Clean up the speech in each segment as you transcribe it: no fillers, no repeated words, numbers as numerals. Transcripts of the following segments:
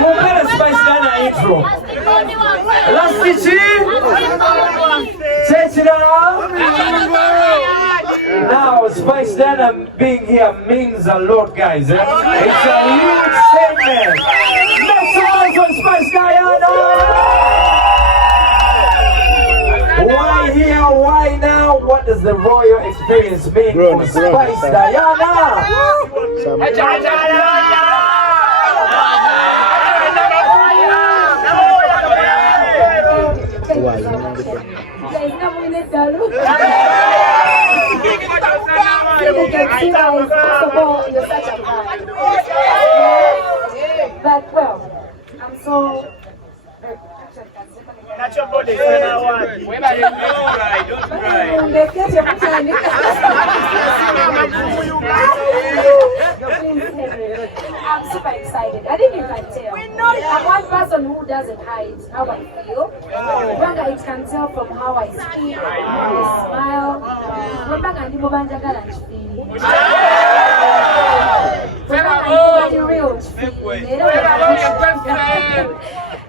Mumpere Spice Diana intro. Last now, Spice Diana being here means a lot, guys. It's a huge statement. Make some noise for Spice Diana! Why here? Why now? What does the royal experience mean for Spice Diana? But well, I'm so that's your body. Don't cry. I'm super excited. I think you can tell. I'm one person who doesn't hide how I feel. Remember, it can tell from how I speak, how I smile. Remember, I'm real.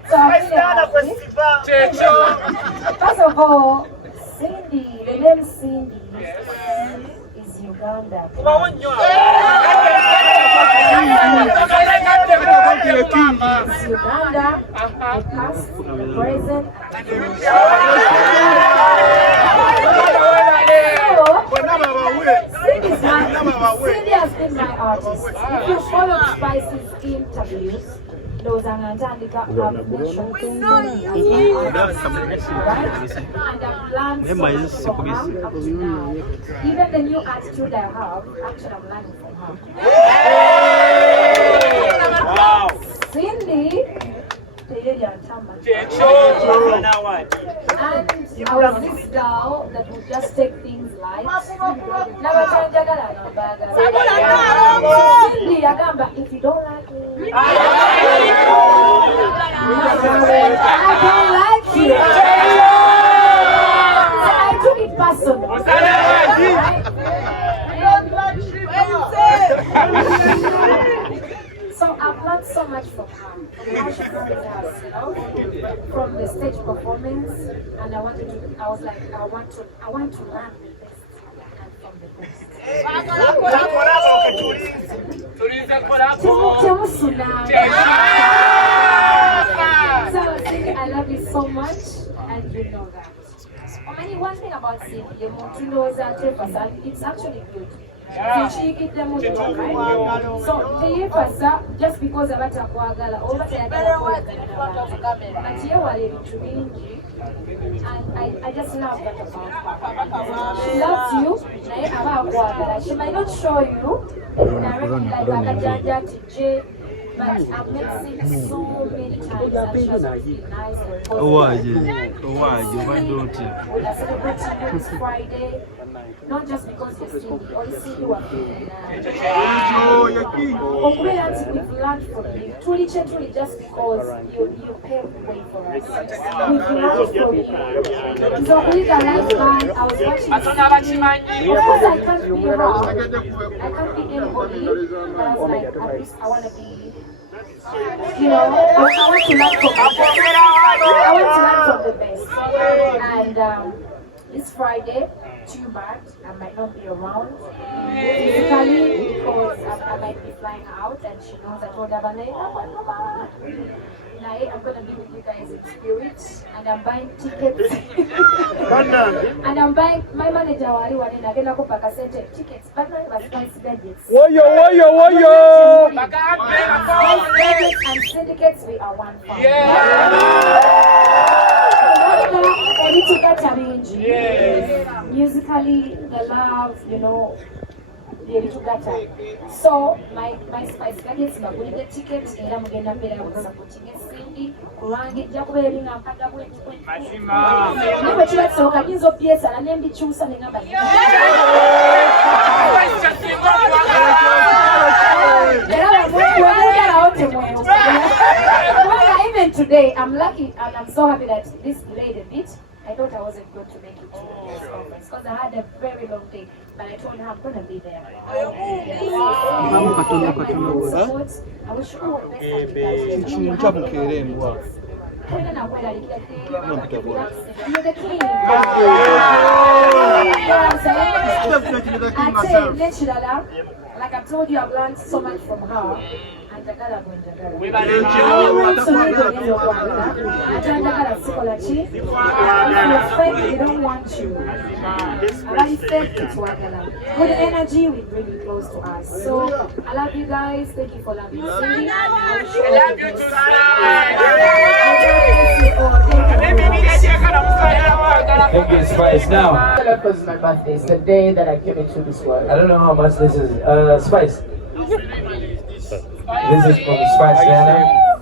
So first of all, Cindy, the name Cindy is Uganda. It's Uganda, the past, the present, and the future. Cindy has been my artist. If you follow Spice's interviews, those are Nantandika have mentioned Cindy as my artist, right? And I've learned so much from her up to now. Even the new attitude I have, actually I'm learning from her. Wow. Cindy, and I was this girl that would just take things light. Cindy, if you don't like me, I don't like you. So I took it personal. So I've learned so much from her, from how she carries herself, from the stage performance, and I was like, I want to learn the best and from the best. So Cindy, I love you so much, and you know that. One thing about Cindy, you want to know that it's actually good. So just because of Atakwagala, over and I just love that about her. She loves you, she might not show you directly like Akajaja TJ, but I've met Cindy so many times and she has been nice and positive. We're celebrating this Friday. Not just because you're Cindy, or you see you are feeling we've learned from you. Truly, just because you paved the way for us. We've learned from you. So with the last man, I was watching Cindy. Of course, I can't be her. I can't be anybody. But I was like, at least I want to be, I want to learn from the best. And this Friday, too bad I might not be around physically because I might be flying out, and she knows I told her I'm going to be with you guys in spirit, and I'm buying tickets and I'm buying my manager tickets but not Spice gadgets. Gadgets and syndicates, we are one family. Musically, the love, so my Spice gadgets, my good tickets, and I'm going to be supporting Cindy. Kuranga jakubeeringa mpaka bwetu nawe kibasoka nyinza opiesa nanembi kyusa nengamba even today I'm lucky and I'm so happy that this delayed a bit. I thought I wasn't going to make it to this conference. because I had a very long day. But I told her I'm gonna be there. Support. I wish you all the best. You're the king. Like I told you, I've learned so much from her. If you fake, they don't want you. Good energy will bring you close to us. So I love you guys. Thank you for loving me. I love you Thank you, Spice. Now, Because my birthday is the day that I came into this world. I don't know how much this is. Spice. This is from Spice Diana.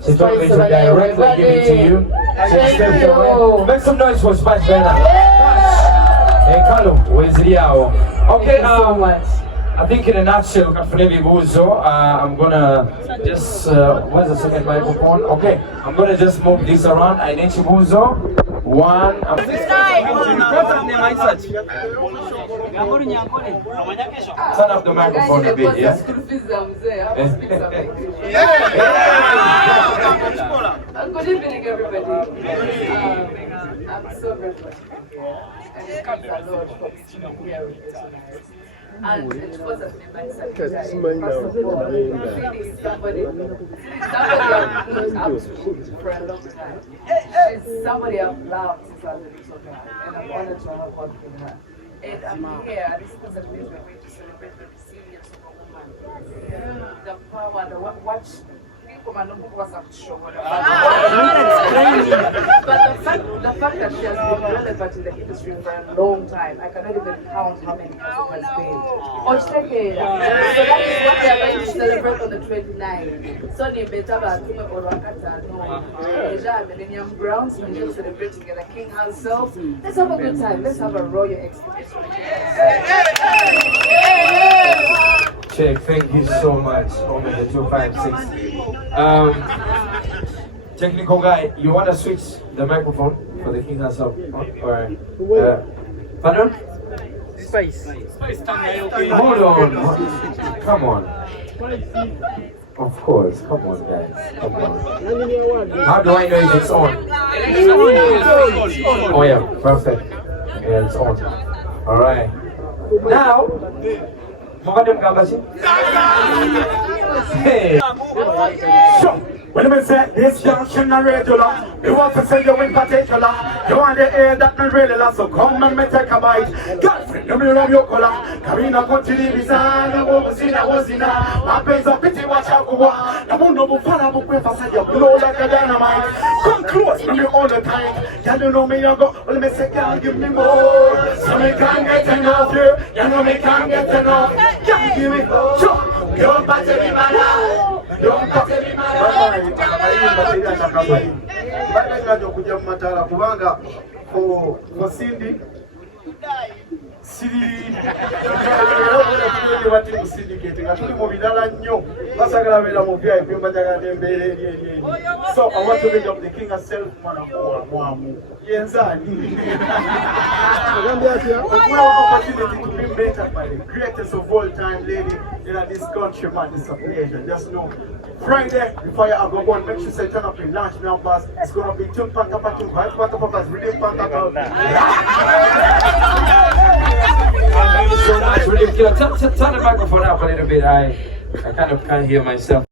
She told me to directly give it to you. Make some noise for Spice Diana. Hey, Kalu, where's Riao? Okay, so much. I think in a nutshell, I'm gonna just, where's the second microphone? Okay, I'm gonna just move this around. I need Buzo. One. Turn up the microphone a bit, yeah? Good evening, everybody. I'm so grateful. And it comes a lot from here tonight. And it wasn't me myself. First of all, feeling somebody I've looked up to for a long time. She's somebody I've loved since I was a little girl, and I'm honored to have worked with her. And I'm here, this is a place we're going to celebrate the resilience of a woman. The power, the what people are not show. But the fact that she has been relevant in the industry for a long time, I cannot even count how many years it has been. So that is what we are going to celebrate on the 29th. So ni betaba tume olwakata no. Deja Millennium Grounds, we're just celebrating the King herself. Let's have a good time. Let's have a royal experience. Check, thank you so much. Omega 256. Technical guy, you want to switch the microphone for the king herself? Or, pardon? Spice. Hold on. Come on. Of course, come on, guys. Come on. How do I know if it's on? Oh, yeah, perfect. Yeah, it's on. All right. Now, Madam Gambashi. Hey. Sure. When I say this junction are regular, you want to say you in particular. You want the air that me really love, so come and me take a bite. Girlfriend, you me love your color. Karina go to the bizarre, you won't see that was in a. My pays a pity watch out go on. You won't know before I will preface and you blow like a dynamite. Come close to me all the time. Can you know me, you go, well me say can't give me more. So me can't get enough here. You know me can't get enough. Can't give me, sure. Don't pass me my don't pass me my Bado kuja matala kubanga for Cindy Siri wati syndicate ngatuli mu bidala nnyo basagala bela mu VIP mbajaga ndembere so I want to bring up the king herself mwana mwamu yenzani opportunity to be better by the greatest of all time lady in this country, man. It's a pleasure. Just know Friday before you go on, make sure you turn up in launch numbers. It's gonna be 2 panta patu, 5 panta papas, really panta patu. Thank you so much. Really, turn the microphone up a little bit. I kind of can't hear myself.